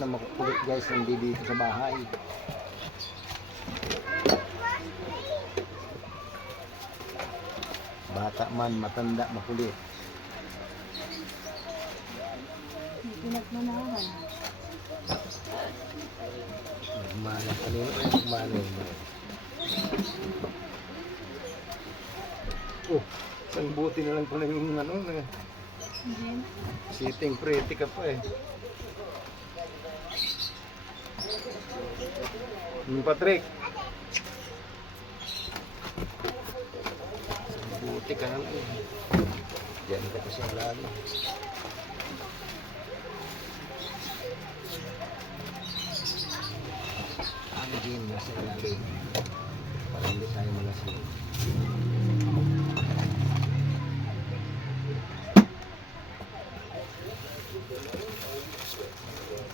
na makukulit guys hindi dito sa bahay. Bata man, matanda, makulit. Pinagmanahan. Magmana kanino ay magmana mo. Oh, isang buti na lang pala yung ano na. Hindi. Sitting pretty ka pa eh. Patrick. Buti ka lang eh. Diyan ka kasi lalo. Ang din nasa ilalim. Para hindi tayo malasing.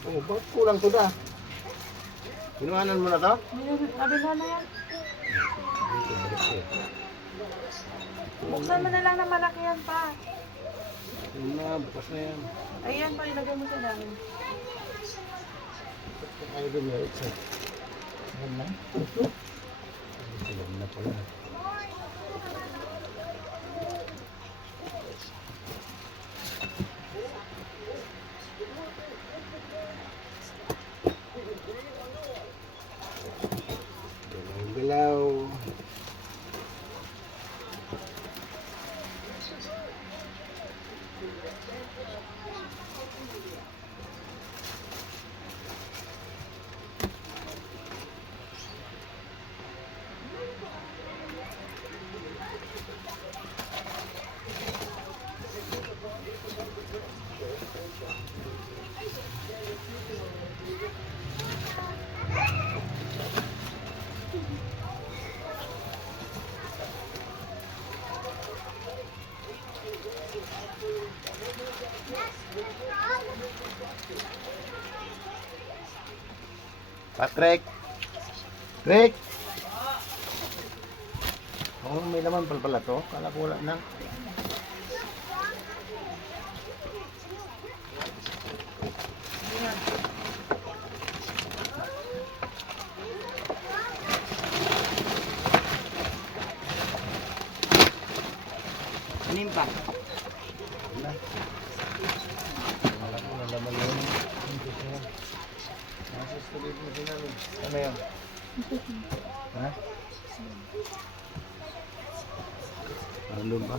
Oh, bakit kulang to da? Kinuhanan mo na to? Kabila na yan. Buksan mo na lang na malaki yan pa. Yun na, bukas na yan. Ayan pa, ilagay mo sa dami. Ayaw din merit sa... Ayan na. Ayan na pala. Galaw-galaw. Patrick! Rick! Oh, may laman pala to. Kala ko wala na. Anim pa. Kala ko wala laman yun. Nasa studio mo sinabi. Ano yun? Ha? Ano ba?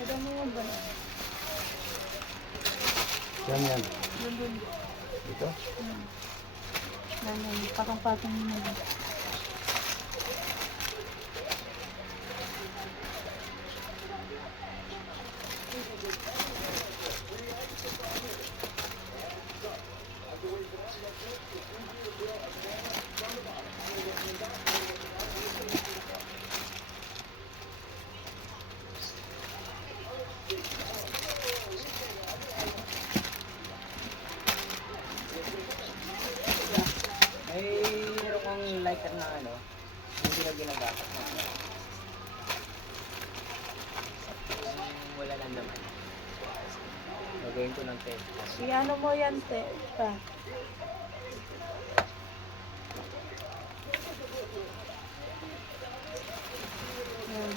Madami mo ba? Saan yan? Doon. Dito? Ganyan, patong-patong mo na lang. May meron kong lighter na ano, hindi na ginagamit na. Wala lang naman. Gagawin ko ng test. Iano mo yan, te. Pa. Yan.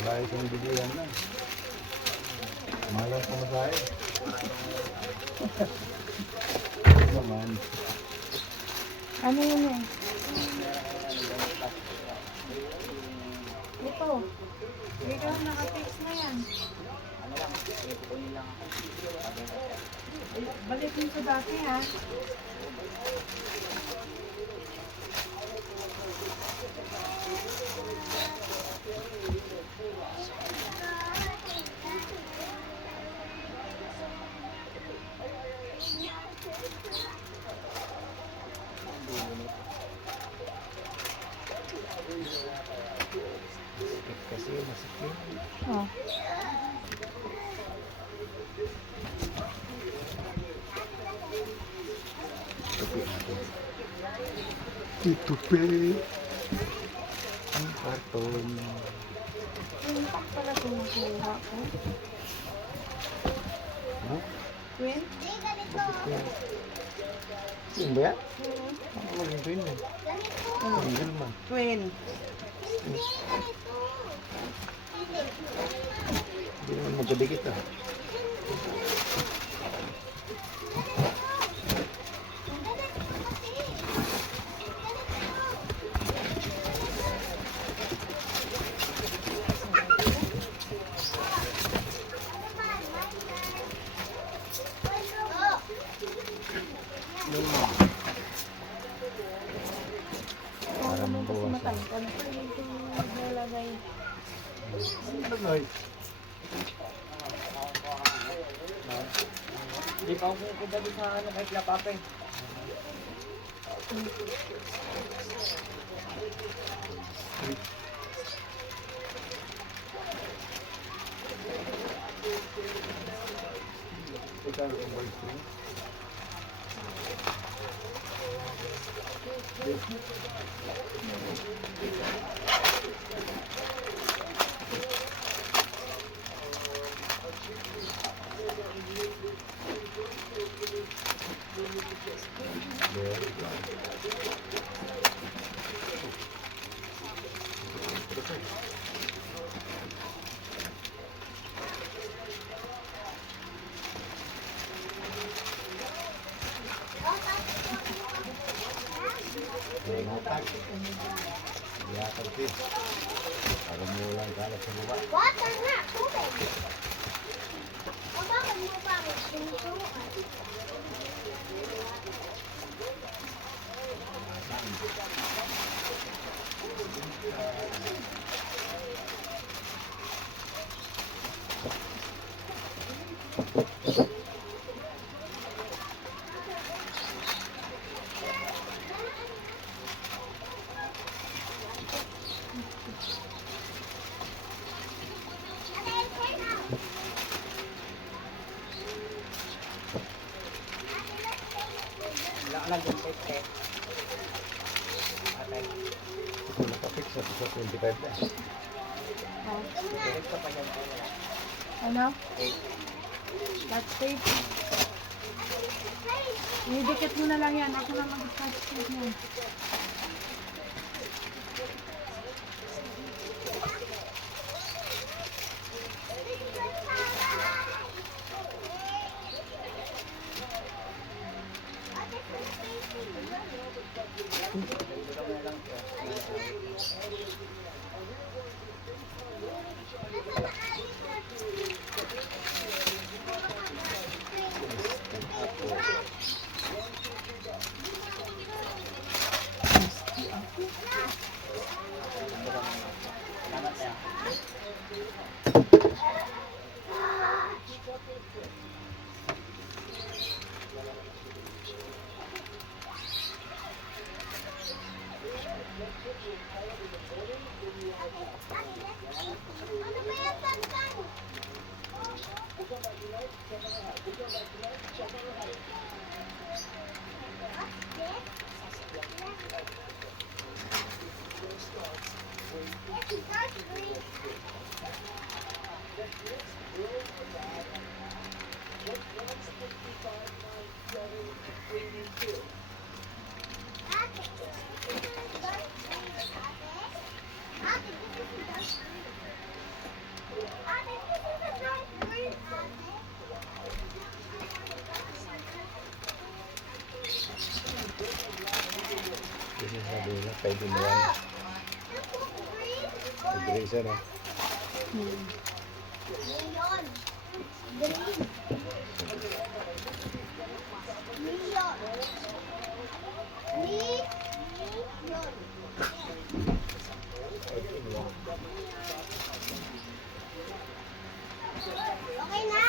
Malayos yung bigyan na. Malayos mo tayo. Naman. Ano yun eh? Ito. Ikaw, naka-fix na yan. Ano lang, kukunin lang ako. Balik mo sa dati ha. Kasi masakit. Oh. Sakit natin. Ito pe. Ang karton. Yung pack pala kumukuha ko. Ano? Twin? Bakit yan? Yun ba yan? Ano mo yung twin mo? Single man. Twin. Hindi naman magkadikit ah. Parang mo kasi matangkad. Ito nalagay. Bagay. Hindi pa ako pupunta doon sa ano kay Klapape. Ikaw ang boyfriend. Yatag ko eh. Para mo lang kalat sa baba. Water nga, tubig. O bakit mo pa ako sinusuruan? Wala ka lang dun sa Atay. Ito nakapix ako sa 25 na. Oh. Direct ka pa dyan. Ay, wala. Ano? Okay. That's tape. Idikit mo na lang yan. Ako na mag-touch tape mo. Salamat tayo. Ano ba yan, Tantan? Kasi sabi nila, pwede mo yan. Mag-eraser ah. Leon. Green. Leon. Leon. Okay na?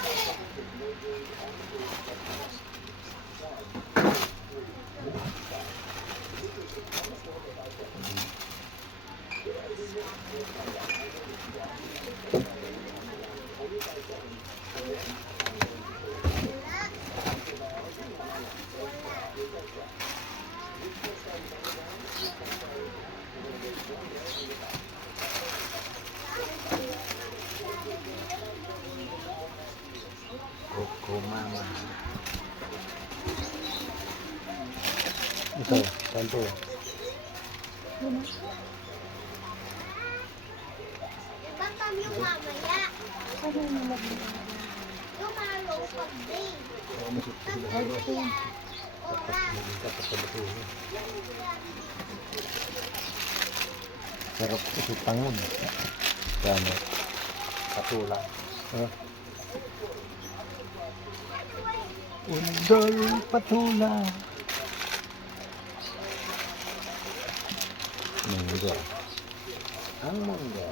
Yeah. Kumama. Ito, saan to? Bakam yung mamaya. Ano yung nilagay? Yung malo pag day. Oras. Sarap ito tangon. Kano? Patula. Undol patula. Munggo. Ang munggo.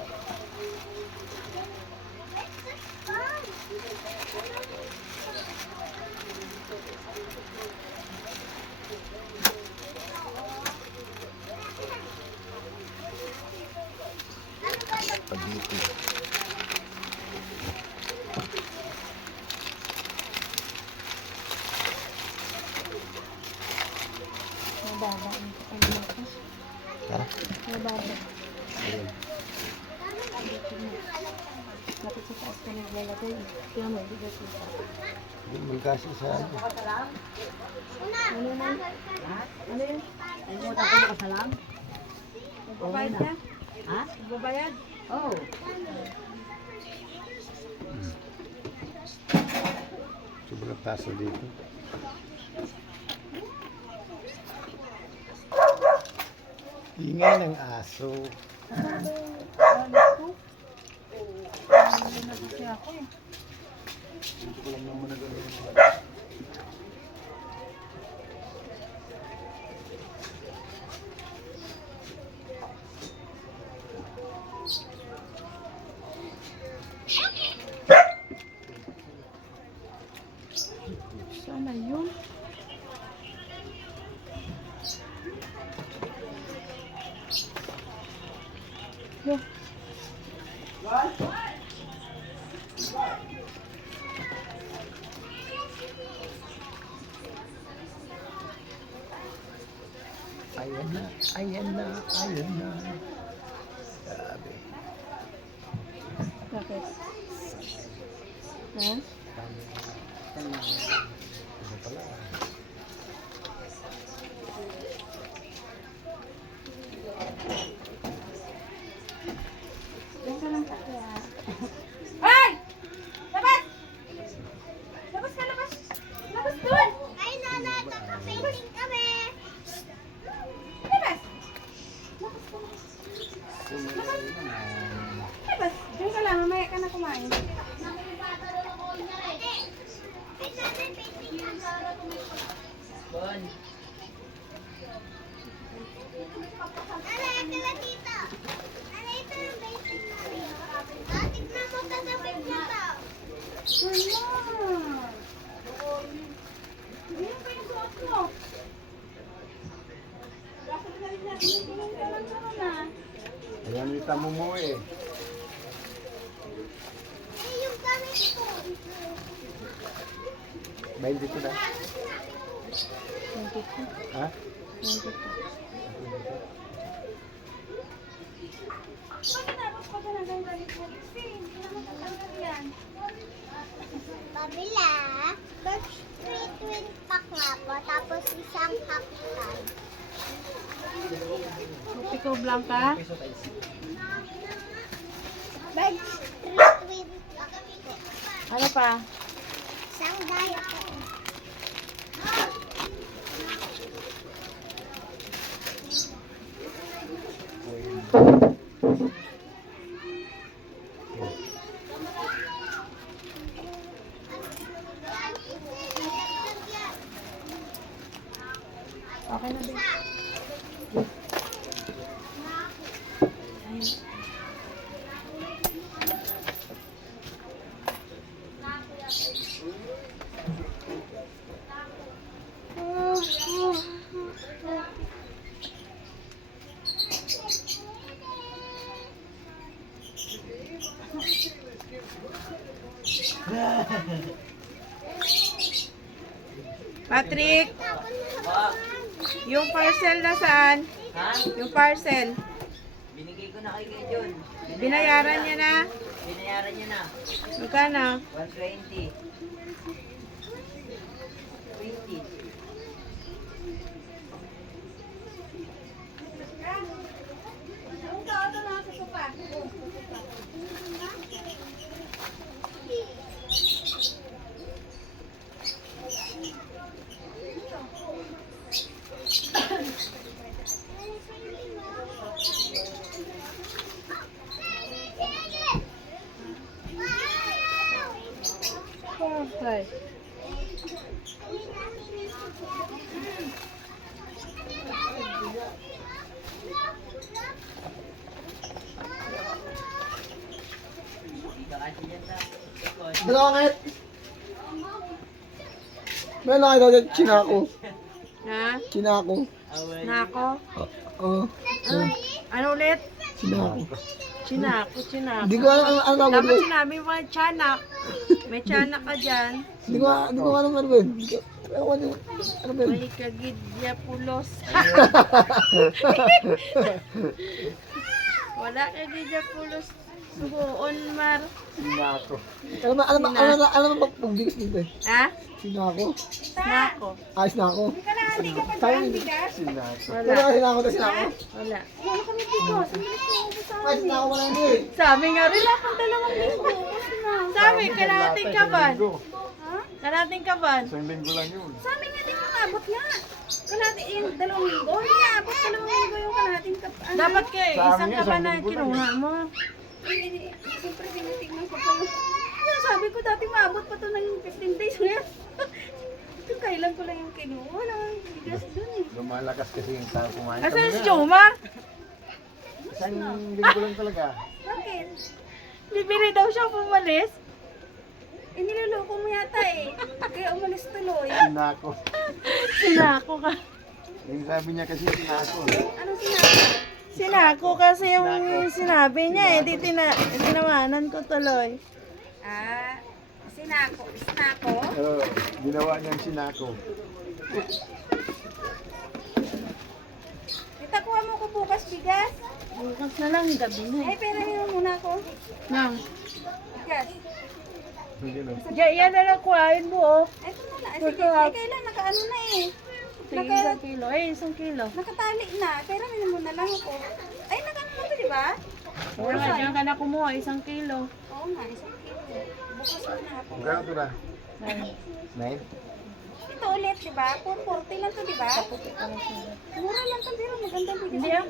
Pagdito. Mababa. Ha? Mababa. Ayun. Lapit sa taas ka naglalagay. Kaya mo, hindi ka kita. Hindi mo kasi sa ano. Ano na? Ano yun? Magbabayad ka? Ha? Magbabayad? Oo. Sobrang tasa dito. Ingay ng aso. Ano na kasi ako eh. Dito ko lang naman nagano. Sana yun. Yo. Ayan na, ayan na, ayan na. Grabe. Bakit? Ha? Ano pala? Diyan ka lang kasi ah. Ay! Labas! Labas ka, labas! Labas doon! Ay, Nana, naka-painting kami. Labas! Labas! Diyan ka lang, mamaya ka na kumain. Ay, Nana, painting kami. Bon. Nana, ito na dito. Nana, ito yung painting namin. Tignan mo kasabit na to. Wala! Hindi yung pinasuot mo. Bakit na rin natin yung pinasuot mo na? Ayan, kita mo mo eh. Ay, yung gamit ko. 22 na. 22. Ha? 22. Pagkatapos ko na lang galit mo. Kasi, hindi naman tatanggal yan. Pabila. Birch tree twin pack nga po. Tapos isang haptan. Pico Blanca. Birch tree twin pack po. Ano pa? Isang diet po. Okay na din. Patrick, yung parcel na saan? Ha? Yung parcel. Binigay ko na kay John. Binayaran niya na. Binayaran niya na. Magkano? 120. Dalawa ngayat. Meron na kayo dyan, chinako. Ha? Chinako. Nako? Oo. Ano ulit? Chinako. Chinako. Hindi ko alam ano tawag Dapat doon. sinabi mo tiyanak. May tiyanak ka dyan. Hindi ko alam ano ba yun. Ano ba yun? May kagidya pulos. Wala kagidya pulos. Subuon mar. Sinako. Alam mo pagbigas dito eh. Ha? Sinako. Nako. Ayos na ako. Kalahati ka pa dyan, bigas? Sinako. Wala Wala. ka sinako na sinako. Wala. Wala kami bigos. Ang bilis mo ako sa Ay, sinako mo na yun eh. Sabi nga rin akong 2 linggo. Sabi, kalahating kaban. Kalahating kaban. Isang linggo lang yun. Sa amin nga din umabot nga. Kalahati yung 2 linggo. Hindi nga abot 2 linggo yung kalahating kaban. Dapat kayo, Sa amin isang nga, kaban isang na linggo lang. kinuha mo. Siyempre, tinitignan ko pa yung... Yung sabi ko dati maabot pa to ng 15 days ngayon. Yung kailan ko lang yung kinuha. Wala kang bigas dun eh. Lumalakas kasi yung tao kumain. Asan Kami si nga. Jomar? Isang linggo lang talaga. Bakit? Bibili daw siya pumalis. Eh, niloloko mo yata eh. Kaya umalis tuloy. Sinako. Sinako ka. Yung sabi niya kasi sinako. Ano sinabi? Sinako kasi yung sinabi niya eh. Di tinawanan ko tuloy. Ah, sinako. Sinako? Oo, ginawa niyang sinako. Tita, kuha mo ko bukas bigas. Bukas na lang, gabi na Ay, pero mo muna ako. Nang. Bigas. Ganun. Yan na lang kuhain mo oh. Ito na lang. Sige, ay, kailan nakaano na eh. Sige, 1 kilo. Eh, 1 kilo. Nakatali na. Pero mo na lang ako. Ay, nakaano na to, di ba? Kaya nga, diyan ka na kumuha, 1 kilo. Oo nga, 1 kilo. Bukas mo na ako. Magkano ito na? Ay, 9? Ito ulit, di ba? 440 lang to, di ba? Mura lang to, pero magandang bigas. Hindi ah.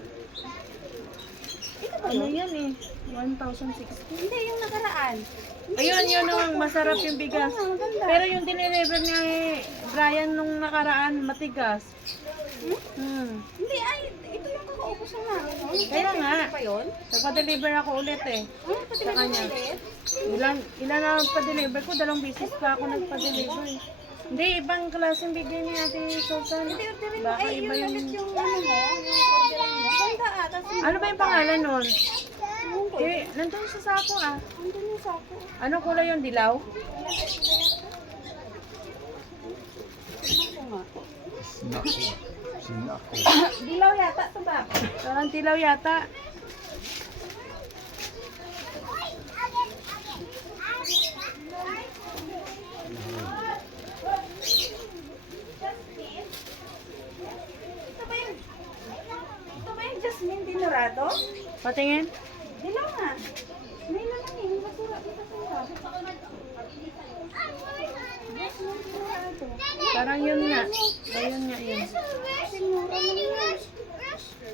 Ito ba Ano yun? yan eh? 1,060. Hindi, yung nakaraan. Ayun, yun ang masarap yung bigas. Oo, maganda. Pero yung dineliver niya eh, Brian nung nakaraan, matigas. Hindi, ay, ito yung kakaubos na namin. No? Yung Kaya nga. pa yun? Nagpa-deliver ako ulit eh. Pati Sa kanya. Ilan na pa-deliver ko? 2 beses pa ako nagpa-deliver eh. Hindi, ibang klaseng bigay ni Ate Susan. Hindi, orderin mo. Baka Ay, iba yung yung... ulit yung ano mo, yung orderin mo. Ganda ah. Tapos Ano ba yung pangalan nun? yung ko. Eh, nandun sa sako ah. Andun yung sako. Ano kulay yung dilaw? Tignan ko nga. Sinako. Sinako. Dilaw yata ito ba? Parang dilaw yata. Ito ba yung Jasmine Dinorado? Patingin? Dilaw nga. May naman eh. Yung basura. Yung basura. Jasmine Dinorado. Parang yun nga. Ayun nga yun. Sinura mo yan.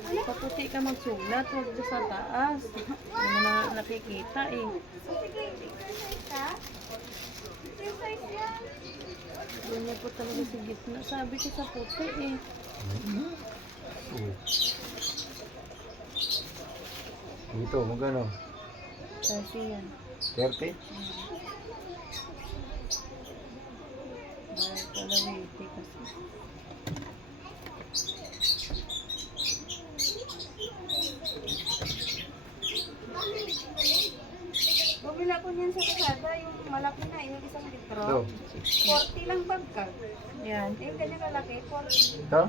Paputi ka magsulat, huwag doon sa taas. Hindi mo na nakikita eh. Sige, exercise ka. Exercise yan. Ganyan po talaga sa gitna. Sabi ko sa puti eh. Dito, magkano? Kasi yan. 30? Bakit kalawiti kasi. Bumili ako niyan sa Lazada, yung malaki na, yung isang litro. Ito. 40 lang bagkag. Yan. Yung ganyan kalaki, 40. Ito?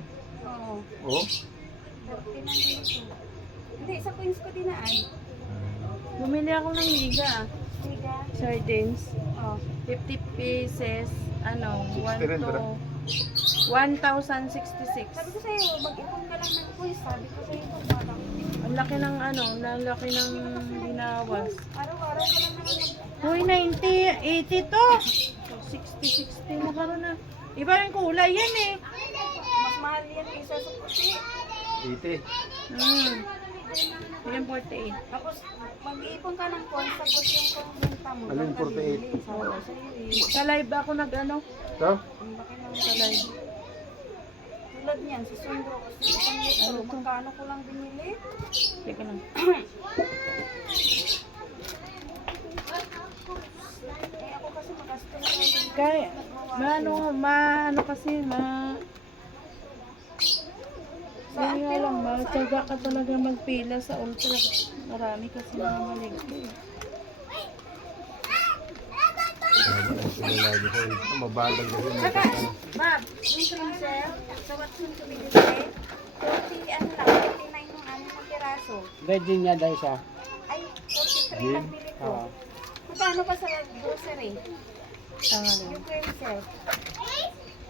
Oo, Oo. 40 lang dito. Hindi, sa Queens ko dinaan. Bumili ako ng liga. Tiga. Sardines. Oh. 50 pieces. Ano? 60 rin, tara. 1,066. Sabi ko sa'yo, mag-ipon ka lang ng quiz. Sabi ko sa'yo, parang Ang laki ng ano, ang laki ng binawas. araw-araw ka lang naman Uy, 90, 80 to. 60, 60 mo karon na. Iba yung kulay yan eh. mas mahal yan kaysa sa puti. 80. Yan 48. Tapos, mag-iipon ka ng coins, tapos yung konbenta mo. Alin, doon ka 48? bibili. Sabi ko sa'yo eh. Sa live ako nag-ano. Ito? Ang laki ng Sa live. tulad niyan, sa Sundro. Kasi isang litro, magkano ko lang binili? Teka lang. Eh ako kasi kasi makastos. Kaya, maano kasi, Sabi nga lang, matyaga ka talaga magpila sa ultra. Marami kasi mga maligto eh. Sila lagi ko. Mabagal kasi. Saka, Bob, yung freezer, sa Watson ko binigay, 40, ano lang, 49 yung ano ng piraso. Virgin niya dahil siya. Ay, 43 lang bili ko. Oo. Magkano pa sa grocery? Yung freezer.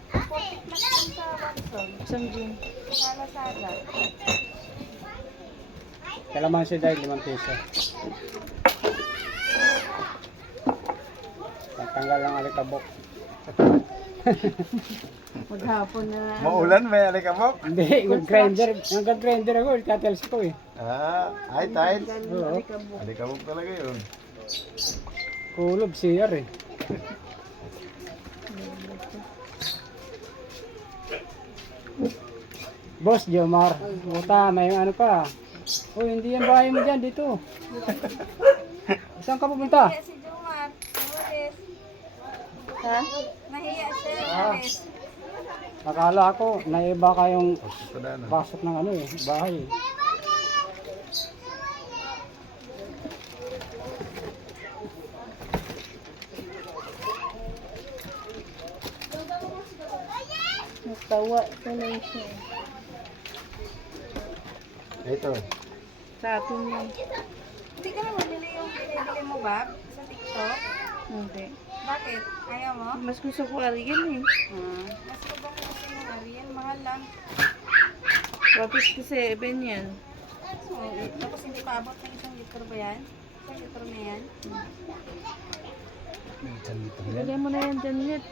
40 plus lang sa Watson. Isang gin. Sa Lazada. Kalamansi dahil 5 piso. Tanggal ang alikabok. Maghapon na. Maulan, may alikabok. Hindi, nag-grinder ako, katels ko eh. Ay, tight. Oo. Alikabok talaga yun. Kulob, CR eh. Boss Jomar, buta, may ano pa. Uy, hindi yan bahay mo dyan, dito. Saan ka pupunta? Nahiya si Jomar. Umalis. Ha? Nahiya siya. Umalis. Akala ko, naiba kayong Pada na. pasok ng ano eh, bahay. Nagtawa tuloy siya. Ito. Sa atin yun. Hindi ka na mabili yung pinibili mo, Bob? Sa TikTok? Hindi. Bakit? Ayaw mo? Mas gusto ko Ariel eh. Mas gusto ko gusto yung Ariel. Mahal lang. 57 yan. Tapos hindi pa abot ng 1 litro ba yan? 1 litro na yan? Lagyan mo na yan dyan, Nit.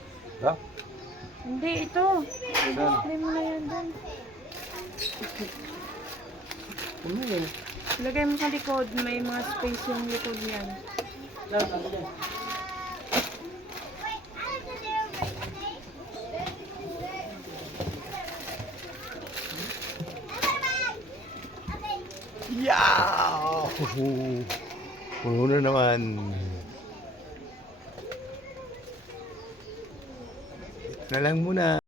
Ha? Hindi, ito. I-display mo na yan dyan. Ano yun? Ilagay mo sa likod. May mga space yung likod niyan. Yeah! Puno na naman. Ito na lang muna.